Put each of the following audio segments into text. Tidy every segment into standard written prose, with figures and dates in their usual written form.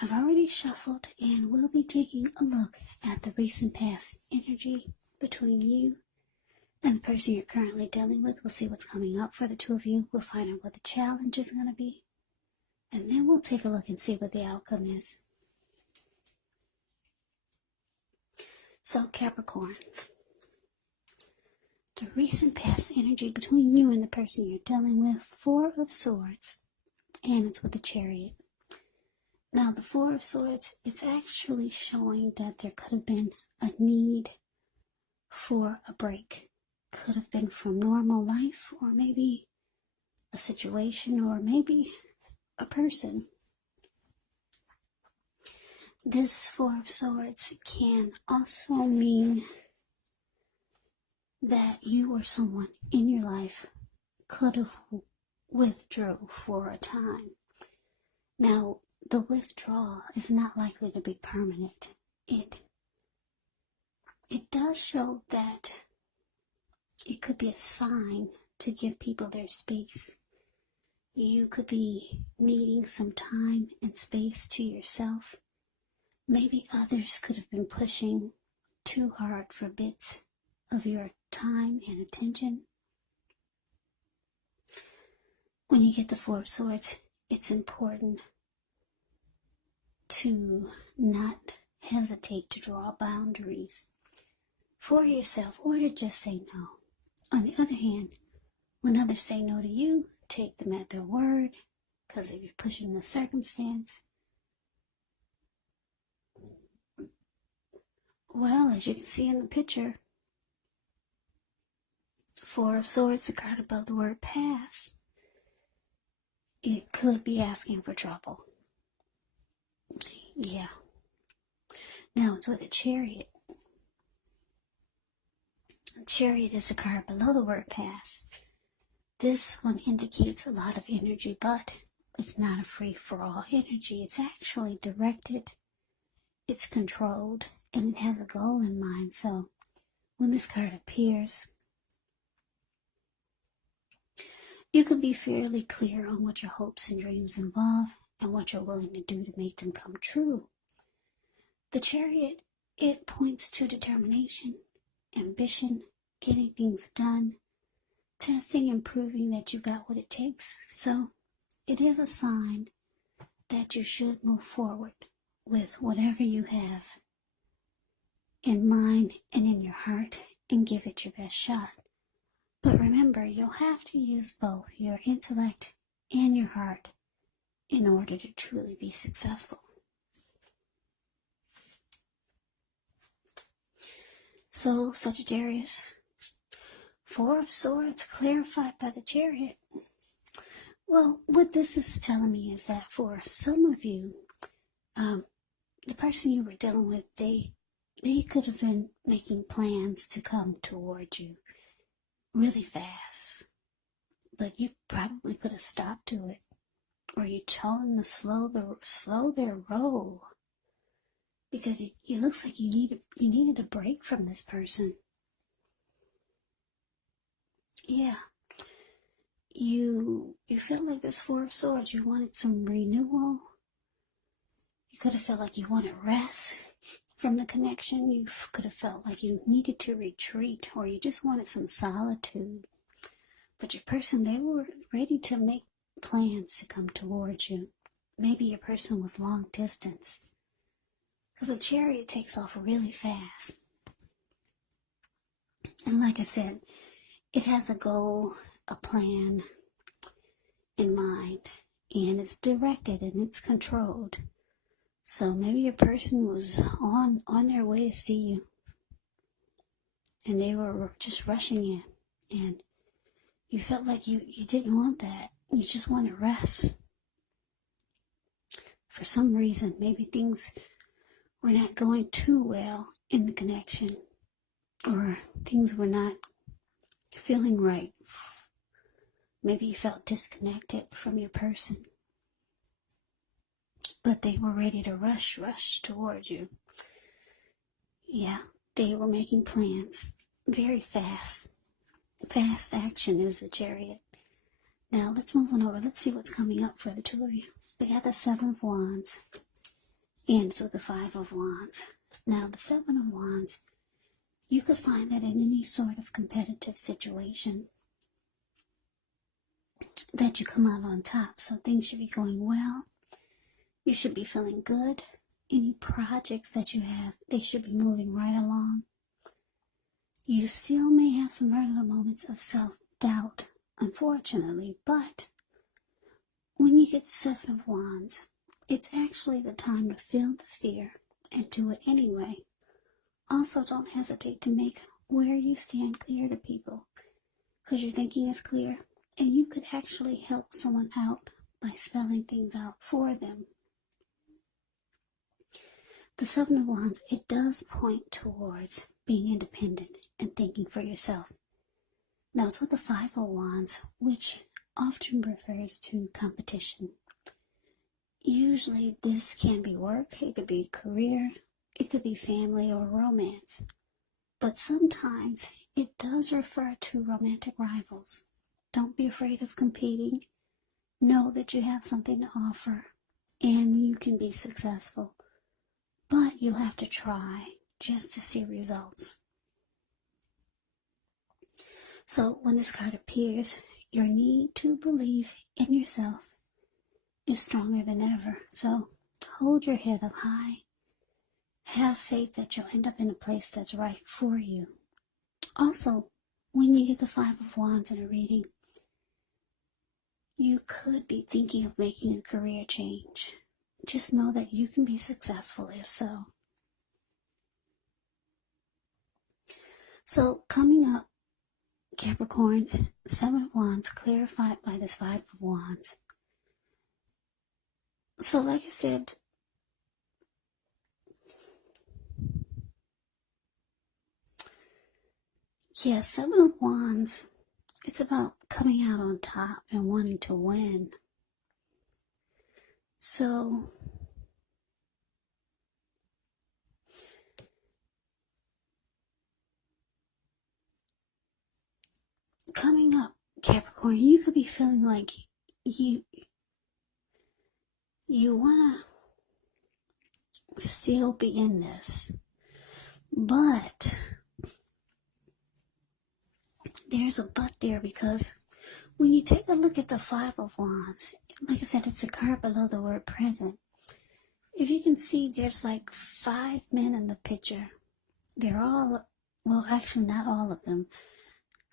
I've already shuffled and we'll be taking a look at the recent past energy between you and the person you're currently dealing with. We'll see what's coming up for the two of you. We'll find out what the challenge is going to be. And then we'll take a look and see what the outcome is. So Capricorn, the recent past energy between you and the person you're dealing with, Four of Swords, and it's with the Chariot. Now, the Four of Swords, it's actually showing that there could have been a need for a break. Could have been from normal life, or maybe a situation, or maybe a person. This Four of Swords can also mean that you or someone in your life could have withdrew for a time. Now, the withdrawal is not likely to be permanent. It does show that it could be a sign to give people their space. You could be needing some time and space to yourself. Maybe others could have been pushing too hard for bits of your time and attention. When you get the Four of Swords, it's important to not hesitate to draw boundaries for yourself, or to just say no. On the other hand, when others say no to you, take them at their word, because if you're pushing the circumstance, well, as you can see in the picture, Four of Swords, the card above the word pass, it could be asking for trouble. Yeah. Now it's with a Chariot. A Chariot is the card below the word pass. This one indicates a lot of energy, but it's not a free-for-all energy. It's actually directed, it's controlled, and it has a goal in mind. So when this card appears, you could be fairly clear on what your hopes and dreams involve and what you're willing to do to make them come true. The Chariot, it points to determination, ambition, getting things done, testing and proving that you got what it takes. So it is a sign that you should move forward with whatever you have in mind and in your heart and give it your best shot. But remember, you'll have to use both your intellect and your heart in order to truly be successful. So, Sagittarius, Four of Swords clarified by the Chariot. Well, what this is telling me is that for some of you, the person you were dealing with, they could have been making plans to come toward you really fast, but you probably put a stop to it, or you told them to slow their roll, because it looks like you needed a break from this person. Yeah, you feel like this Four of Swords, you wanted some renewal. You could have felt like you wanted rest from the connection. You could have felt like you needed to retreat, or you just wanted some solitude. But your person, they were ready to make plans to come towards you. Maybe your person was long distance, because a Chariot takes off really fast. And like I said, it has a goal, a plan in mind, and it's directed and it's controlled. So maybe your person was on their way to see you, and they were just rushing in, and you felt like you didn't want that. You just wanted rest. For some reason, maybe things were not going too well in the connection, or things were not feeling right. Maybe you felt disconnected from your person, but they were ready to rush towards you. Yeah, they were making plans very fast. Fast action is the Chariot. Now let's move on over. Let's see what's coming up for the two of you. We got the Seven of Wands. ends with the Five of Wands. Now, the Seven of Wands, you could find that in any sort of competitive situation that you come out on top. So things should be going well. You should be feeling good. Any projects that you have, they should be moving right along. You still may have some regular moments of self-doubt, unfortunately, but when you get the Seven of Wands, it's actually the time to feel the fear and do it anyway. Also, don't hesitate to make where you stand clear to people, because your thinking is clear, and you could actually help someone out by spelling things out for them. The Seven of Wands, it does point towards being independent and thinking for yourself. Now, it's with the Five of Wands, which often refers to competition. Usually, this can be work, it could be career, it could be family or romance. But sometimes, it does refer to romantic rivals. Don't be afraid of competing. Know that you have something to offer, and you can be successful. But you'll have to try just to see results. So when this card appears, your need to believe in yourself is stronger than ever. So hold your head up high. Have faith that you'll end up in a place that's right for you. Also, when you get the Five of Wands in a reading, you could be thinking of making a career change. Just know that you can be successful if so. So coming up, Capricorn, Seven of Wands clarified by this Five of Wands. So like I said, Seven of Wands, it's about coming out on top and wanting to win. So coming up, Capricorn, you could be feeling like you want to still be in this, but there's a but there, because when you take a look at the Five of Wands, like I said, it's a card below the word present. If you can see, there's like 5 men in the picture. They're all, well, actually not all of them.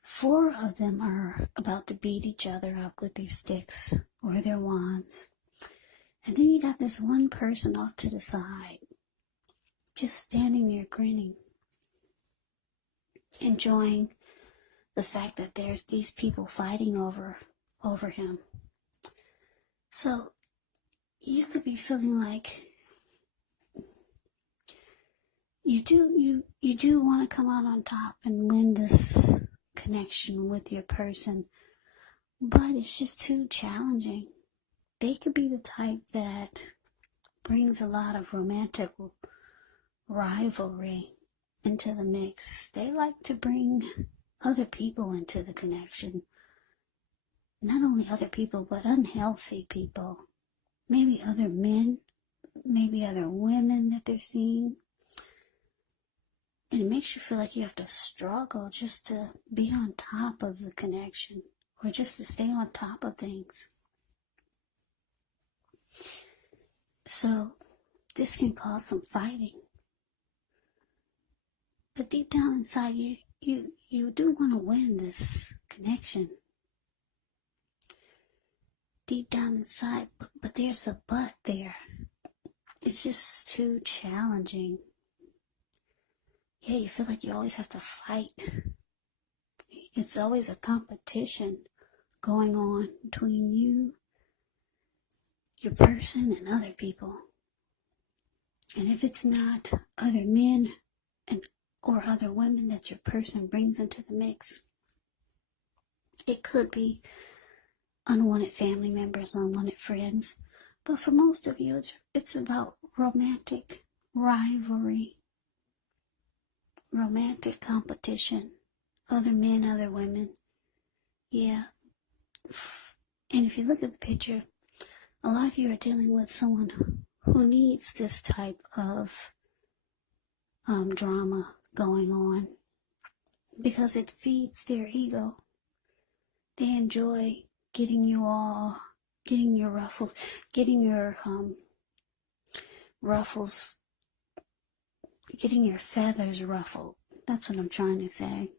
4 of them are about to beat each other up with their sticks or their wands. And then you got this one person off to the side, just standing there grinning, enjoying the fact that there's these people fighting over him. So you could be feeling like you do want to come out on top and win this connection with your person, but it's just too challenging. They could be the type that brings a lot of romantic rivalry into the mix. They like to bring other people into the connection. Not only other people, but unhealthy people. Maybe other men, maybe other women that they're seeing. And it makes you feel like you have to struggle just to be on top of the connection, or just to stay on top of things. So this can cause some fighting. But deep down inside, you do want to win this connection. Deep down inside, but there's a but there. It's just too challenging. Yeah, you feel like you always have to fight. It's always a competition going on between you, your person, and other people. And if it's not other men or other women that your person brings into the mix, it could be unwanted family members, unwanted friends. But for most of you, it's about romantic rivalry, romantic competition, other men, other women. Yeah. And if you look at the picture, a lot of you are dealing with someone who needs this type of drama going on, because it feeds their ego. They enjoy getting your ruffles, getting your feathers ruffled. That's what I'm trying to say.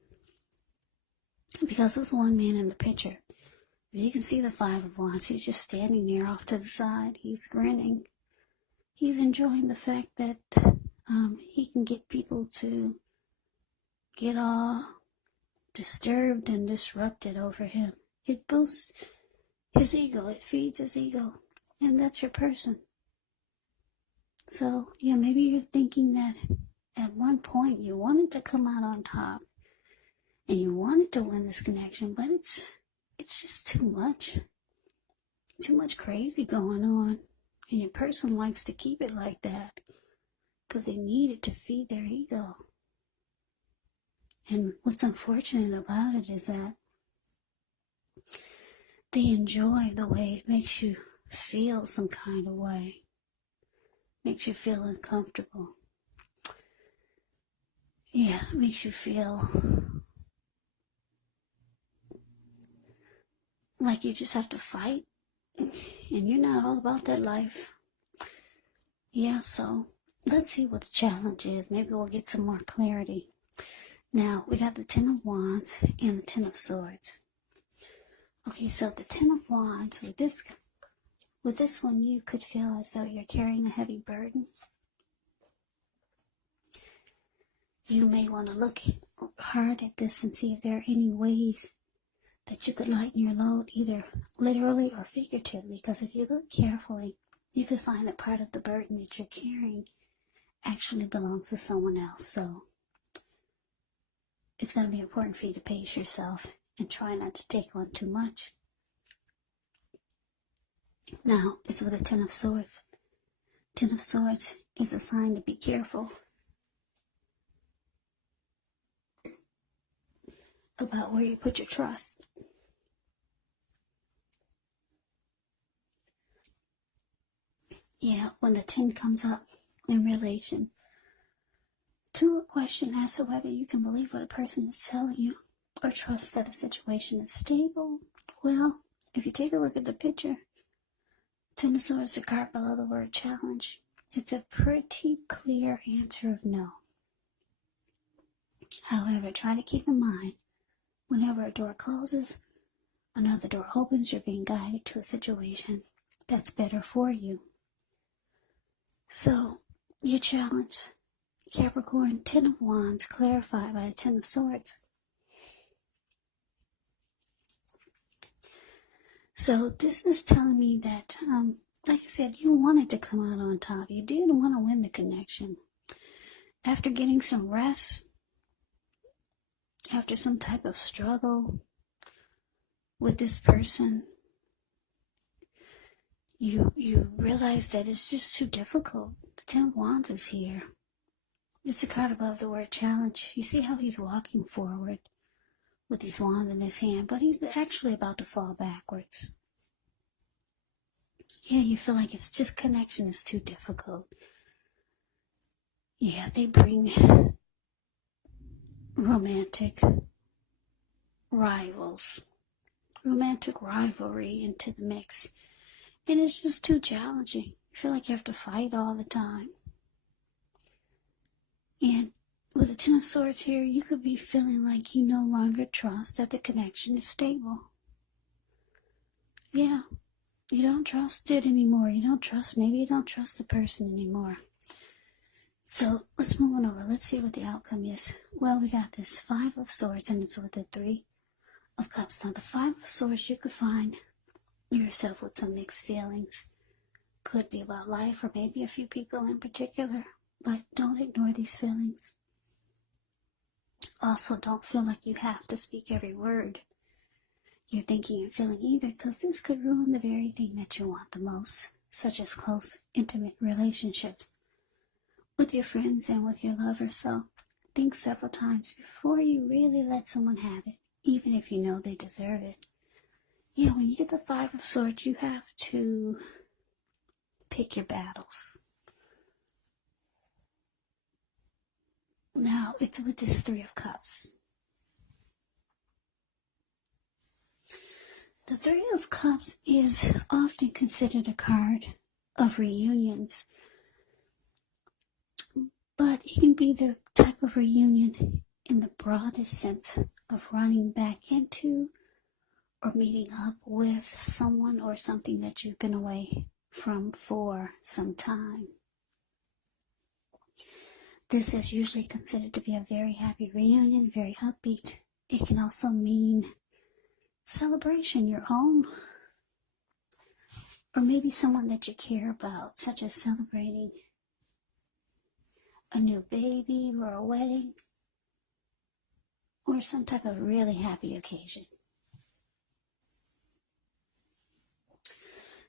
Because there's one man in the picture. You can see the Five of Wands. He's just standing there off to the side. He's grinning. He's enjoying the fact that he can get people to get all disturbed and disrupted over him. It boosts his ego. It feeds his ego. And that's your person. So, yeah, maybe you're thinking that at one point you wanted to come out on top and you wanted to win this connection, but it's just too much. Too much crazy going on. And your person likes to keep it like that because they need it to feed their ego. And what's unfortunate about it is that they enjoy the way it makes you feel some kind of way. Makes you feel uncomfortable. Yeah, it makes you feel like you just have to fight. And you're not all about that life. Yeah, so let's see what the challenge is. Maybe we'll get some more clarity. Now, we got the Ten of Wands and the Ten of Swords. Okay, so the Ten of Wands, with this one, you could feel as though you're carrying a heavy burden. You may want to look hard at this and see if there are any ways that you could lighten your load, either literally or figuratively, because if you look carefully, you could find that part of the burden that you're carrying actually belongs to someone else. So it's going to be important for you to pace yourself and try not to take on too much. Now, it's with the Ten of Swords. Ten of Swords is a sign to be careful about where you put your trust. Yeah, when the 10 comes up in relation to a question as to whether you can believe what a person is telling you or trust that a situation is stable, well, if you take a look at the picture, Ten of Swords, the card below the word challenge, it's a pretty clear answer of no. However, try to keep in mind, whenever a door closes, another door opens, you're being guided to a situation that's better for you. So, your challenge, Capricorn, Ten of Wands, clarified by the Ten of Swords. So, this is telling me that, like I said, you wanted to come out on top. You did want to win the connection. After getting some rest, after some type of struggle with this person, you realize that it's just too difficult. The Ten of Wands is here. It's the card above the word challenge. You see how he's walking forward with these wands in his hand, but he's actually about to fall backwards. Yeah, you feel like it's just connection is too difficult. Yeah, they bring romantic rivalry into the mix. And it's just too challenging. You feel like you have to fight all the time. And with the Ten of Swords here, you could be feeling like you no longer trust that the connection is stable. Yeah, you don't trust it anymore. Maybe you don't trust the person anymore. So let's move on over. Let's see what the outcome is. Well, we got this Five of Swords, and it's with the Three of Cups. Now, the Five of Swords, you could find yourself with some mixed feelings. Could be about life or maybe a few people in particular, but don't ignore these feelings. Also, don't feel like you have to speak every word you're thinking and feeling either, because this could ruin the very thing that you want the most, such as close, intimate relationships with your friends and with your lover. So think several times before you really let someone have it, even if you know they deserve it. Yeah, when you get the Five of Swords, you have to pick your battles. Now, it's with this Three of Cups. The Three of Cups is often considered a card of reunions, but it can be the type of reunion in the broadest sense of running back into or meeting up with someone or something that you've been away from for some time. This is usually considered to be a very happy reunion, very upbeat. It can also mean celebration, your own, or maybe someone that you care about, such as celebrating a new baby or a wedding, or some type of really happy occasion.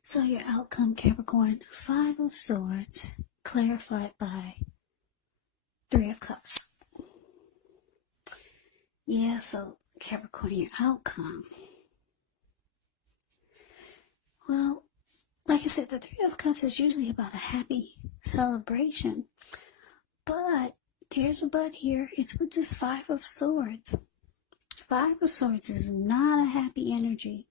So your outcome, Capricorn, 5 of Swords, clarified by 3 of Cups. Yeah, so Capricorn, your outcome. Well, like I said, the 3 of Cups is usually about a happy celebration. But there's a but here. It's with this 5 of Swords. 5 of Swords is not a happy energy.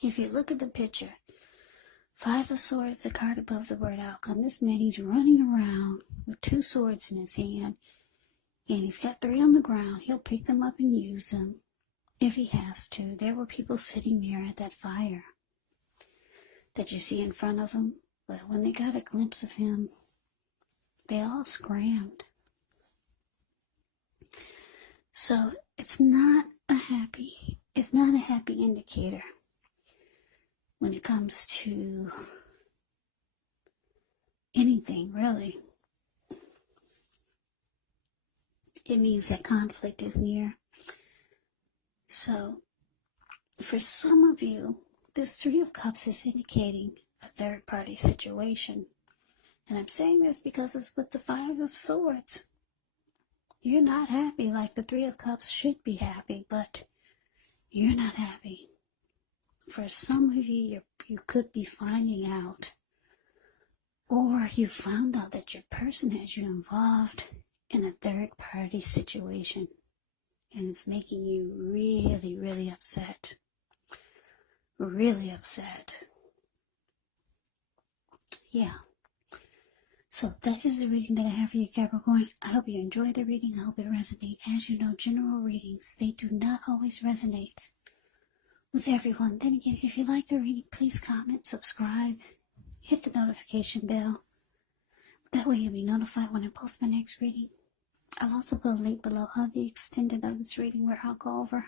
If you look at the picture, 5 of Swords, the card above the word outcome. This man, he's running around with 2 swords in his hand. And he's got 3 on the ground. He'll pick them up and use them if he has to. There were people sitting there at that fire that you see in front of him. But when they got a glimpse of him, they all scrammed. So it's not a happy indicator when it comes to anything, really. It means that conflict is near. So for some of you, this 3 of Cups is indicating a third-party situation. And I'm saying this because it's with the 5 of Swords. You're not happy like the 3 of Cups should be happy, but you're not happy. For some of you, you could be finding out, or you found out that your person has you involved in a third-party situation, and it's making you really, really upset. Really upset. Yeah. So that is the reading that I have for you, Capricorn. I hope you enjoyed the reading. I hope it resonates. As you know, general readings, they do not always resonate with everyone. Then again, if you like the reading, please comment, subscribe, hit the notification bell. That way you'll be notified when I post my next reading. I'll also put a link below of the extended of this reading where I'll go over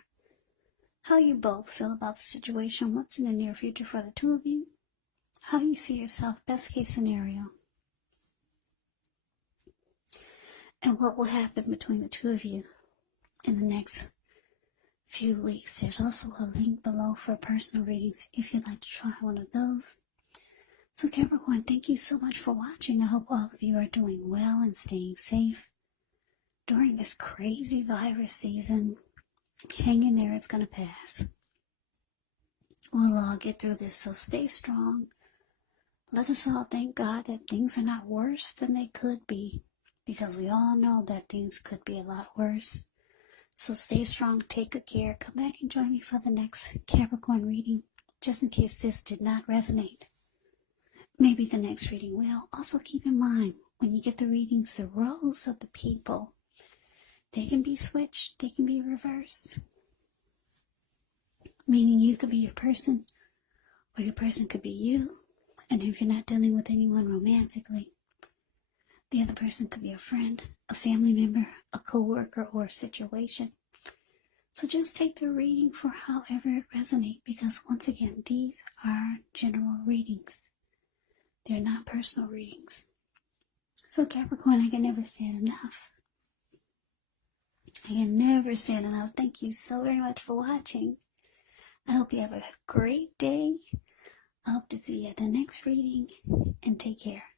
how you both feel about the situation, what's in the near future for the two of you, how you see yourself, best case scenario, and what will happen between the two of you in the next few weeks. There's also a link below for personal readings if you'd like to try one of those. So Capricorn, thank you so much for watching. I hope all of you are doing well and staying safe during this crazy virus season. Hang in there, it's going to pass. We'll all get through this, so stay strong. Let us all thank God that things are not worse than they could be, because we all know that things could be a lot worse. So stay strong, take good care. Come back and join me for the next Capricorn reading, just in case this did not resonate. Maybe the next reading will. Also keep in mind, when you get the readings, the roles of the people, they can be switched, they can be reversed. Meaning you could be your person, or your person could be you. And if you're not dealing with anyone romantically, the other person could be a friend, a family member, a co-worker, or a situation. So just take the reading for however it resonates, because once again, these are general readings. They're not personal readings. So Capricorn, I can never say it enough. I can never say it enough. Thank you so very much for watching. I hope you have a great day. I hope to see you at the next reading, and take care.